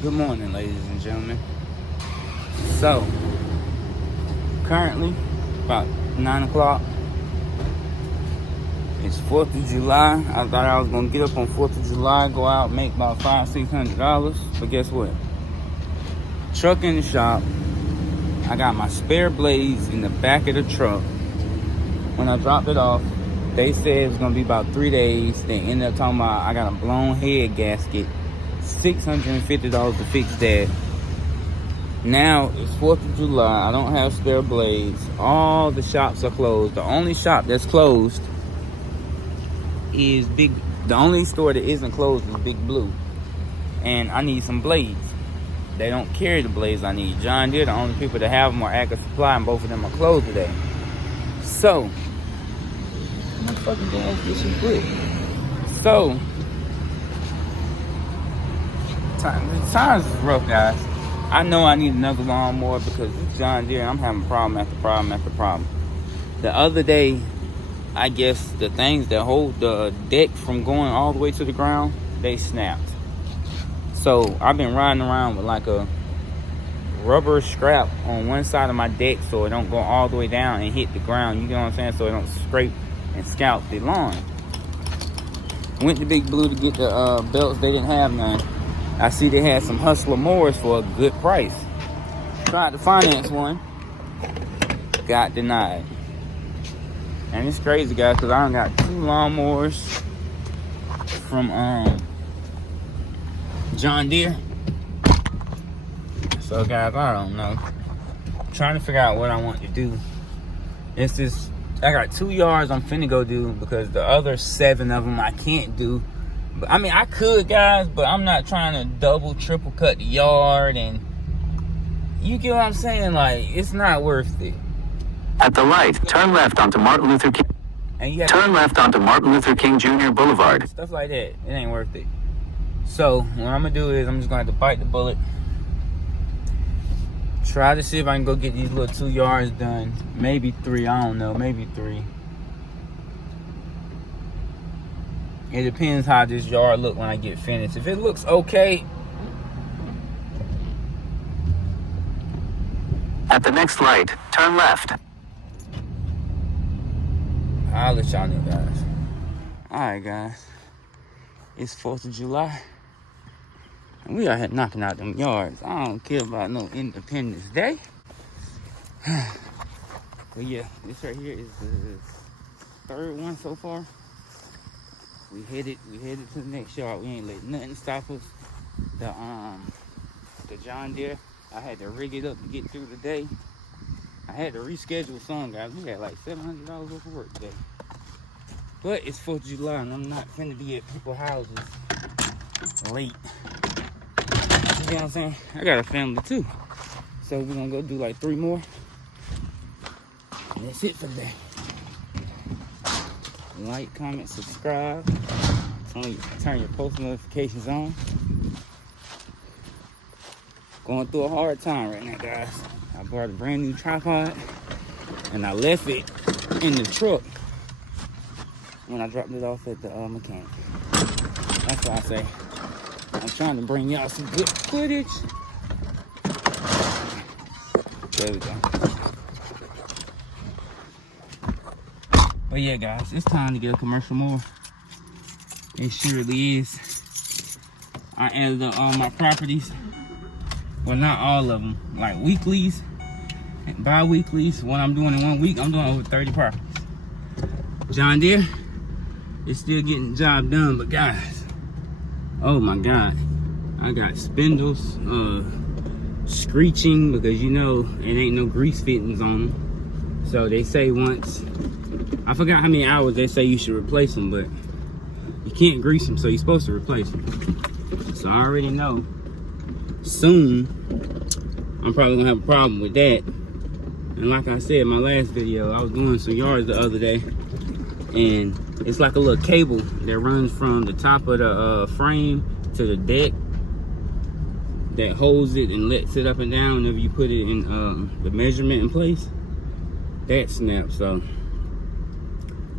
Good morning, ladies and gentlemen. So, currently, about 9 o'clock. It's 4th of July. I thought I was going to get up on 4th of July, go out, make about $500-$600. But guess what? Truck in the shop. I got my spare blades in the back of the truck. When I dropped it off, they said it was going to be about 3 days. They ended up talking about I got a blown head gasket. $650 to fix that. Now it's 4th of July. I don't have spare blades. All the shops are closed. The only shop that's closed is the only store that isn't closed is Big Blue. And I need some blades. They don't carry the blades I need. John Deere, the only people that have them are Active Supply, and both of them are closed today. So I'm fucking going to get some brick. So the times is rough, guys. I know I need another lawnmower because it's John Deere. I'm having problem after problem after problem. The other day, I guess the things that hold the deck from going all the way to the ground, they snapped. So I've been riding around with like a rubber strap on one side of my deck so it don't go all the way down and hit the ground. You know what I'm saying? So it don't scrape and scalp the lawn. Went to Big Blue to get the belts. They didn't have none. I see they had some Hustler mowers for a good price. Tried to finance one. Got denied. And it's crazy, guys, because I done got 2 lawnmowers from John Deere. So, guys, I don't know. I'm trying to figure out what I want to do. It's this. I got 2 yards I'm finna go do because the other 7 of them I can't do. I mean, I could, guys, but I'm not trying to double, triple cut the yard, and you get what I'm saying? Like, it's not worth it. At the light, turn left onto Martin Luther King. And you have turn left onto Martin Luther King Jr. Boulevard. Stuff like that. It ain't worth it. So, what I'm gonna do is I'm just gonna have to bite the bullet. Try to see if I can go get these little 2 yards done. Maybe 3, I don't know, maybe 3. It depends how this yard look when I get finished. If it looks okay. At the next light, turn left. I'll let y'all know, guys. Alright, guys. It's 4th of July. And we out here knocking out them yards. I don't care about no Independence Day. But yeah, this right here is the 3rd one so far. We headed to the next yard. We ain't let nothing stop us. The John Deere, I had to rig it up to get through the day. I had to reschedule some, guys. We had like $700 worth of work today. But it's 4th of July and I'm not finna be at people's houses late. You know what I'm saying? I got a family too. So we're gonna go do like 3 more. And that's it for today. Like, comment, subscribe. Turn your post notifications on. Going through a hard time right now, guys. I bought a brand new tripod and I left it in the truck when I dropped it off at the mechanic. That's why I say I'm trying to bring y'all some good footage. There we go. But yeah, guys, it's time to get a commercial mower. It surely is. I added up all my properties. Well, not all of them. Like weeklies and bi-weeklies. What I'm doing in 1 week, I'm doing over 30 properties. John Deere is still getting the job done, but guys, oh my God. I got spindles screeching because you know it ain't no grease fittings on them. So they say once, I forgot how many hours they say you should replace them, but you can't grease them, so you're supposed to replace them. So I already know soon I'm probably gonna have a problem with that. And like I said in my last video, I was doing some yards the other day, and it's like a little cable that runs from the top of the frame to the deck that holds it and lets it up and down whenever you put it in the measurement in place. That snapped. So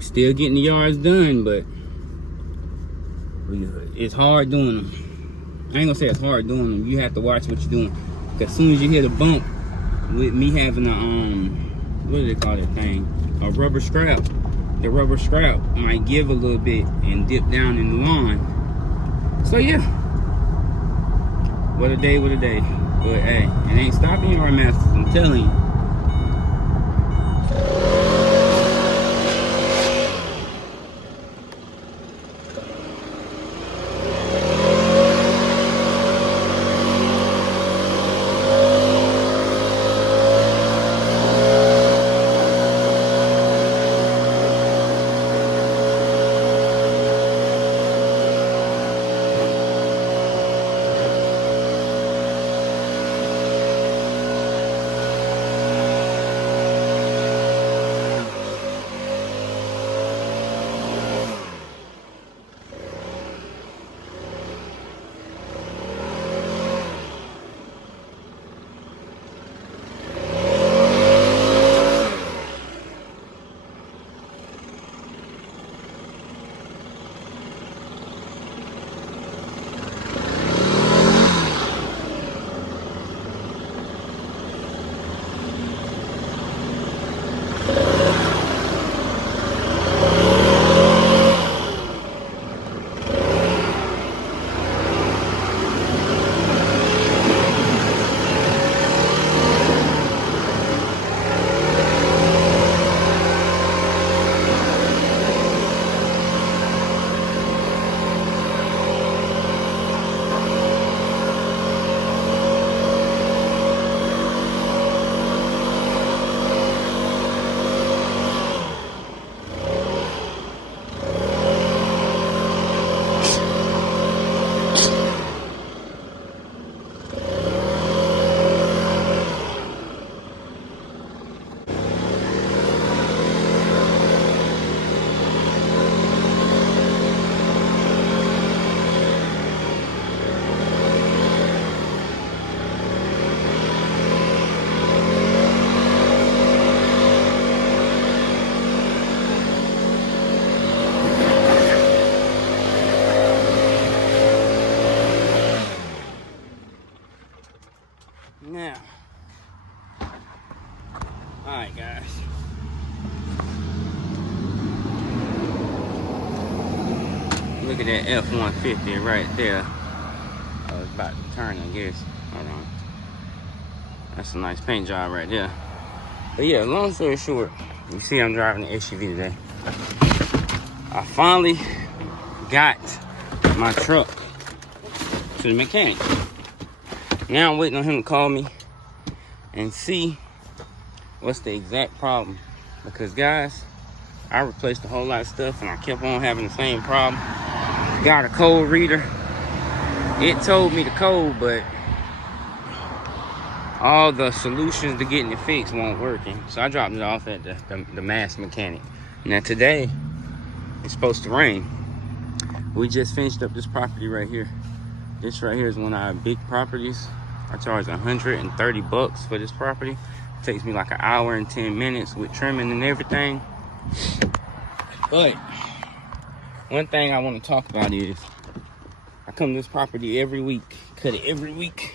still getting the yards done, but it's hard doing them. I ain't gonna say it's hard doing them. You have to watch what you're doing. Cause as soon as you hit a bump, with me having a what do they call that thing? A rubber scrap. The rubber scrap might give a little bit and dip down in the lawn. So yeah. What a day, what a day. But hey, it ain't stopping your masters, I'm telling you. Now, alright guys. Look at that F-150 right there. Oh, it's about to turn, I guess. Hold on. That's a nice paint job right there. But yeah, long story short, you see I'm driving the SUV today. I finally got my truck to the mechanic. Now I'm waiting on him to call me and see what's the exact problem. Because guys, I replaced a whole lot of stuff and I kept on having the same problem. Got a code reader. It told me the code, but all the solutions to getting it fixed weren't working. So I dropped it off at the mass mechanic. Now today, it's supposed to rain. We just finished up this property right here. This right here is one of our big properties. I charge 130 bucks for this property. It takes me like an hour and 10 minutes with trimming and everything. But one thing I want to talk about is I come to this property every week, cut it every week.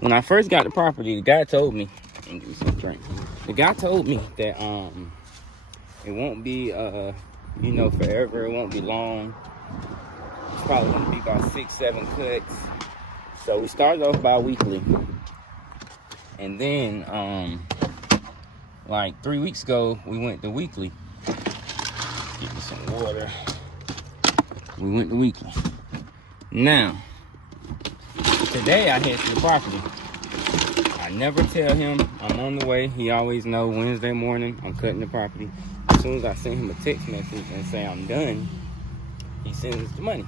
When I first got the property, the guy told me, and give me some drink. The guy told me that it won't be you know, forever. It won't be long. It's probably gonna be about 6-7 cuts. So we started off bi-weekly, and then like 3 weeks ago we went to weekly. Get me some water. We went to weekly. Now today I head to the property. I never tell him I'm on the way. He always know Wednesday morning I'm cutting the property. As soon as I send him a text message and say I'm done, he sends the money.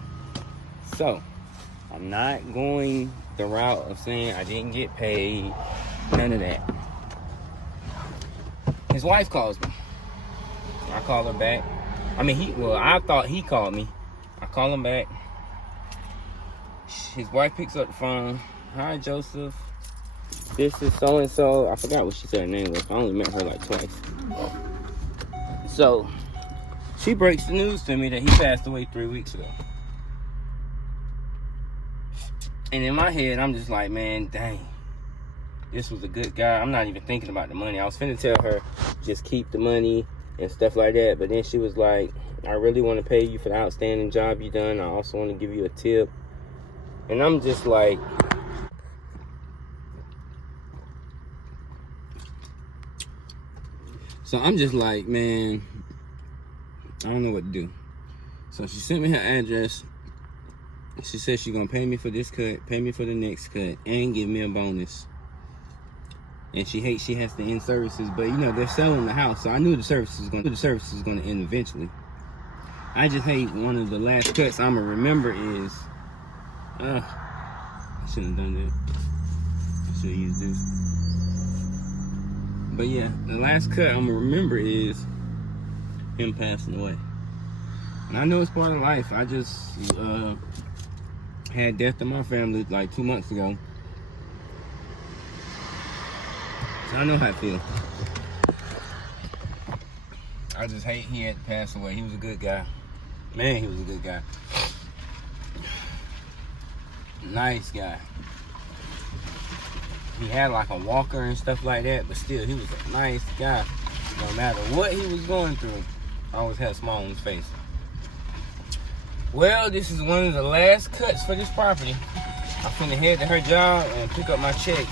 So I'm not going the route of saying I didn't get paid, none of that. His wife calls me. I call her back. I mean, I thought he called me. I call him back. His wife picks up the phone. Hi, Joseph. This is so-and-so. I forgot what she said her name was. I only met her like twice. So, she breaks the news to me that he passed away 3 weeks ago. And in my head, I'm just like, man, dang. This was a good guy. I'm not even thinking about the money. I was finna tell her, just keep the money and stuff like that. But then she was like, I really want to pay you for the outstanding job you done. I also want to give you a tip. And I'm just like, so I'm just like, man, I don't know what to do. So she sent me her address. She said she's gonna pay me for this cut, pay me for the next cut, and give me a bonus. And she hates she has to end services, but you know they're selling the house, so I knew the service was gonna end eventually. I just hate one of the last cuts I'ma remember is, I shouldn't have done that. I should have used this. But yeah, the last cut I'ma remember is him passing away. And I know it's part of life. I just had death in my family like 2 months ago. So I know how I feel. I just hate he had to pass away. He was a good guy. Man, he was a good guy. Nice guy. He had like a walker and stuff like that, but still, he was a nice guy. No matter what he was going through, I always had a smile on his face. Well, this is one of the last cuts for this property. I'm finna head to her job and pick up my check.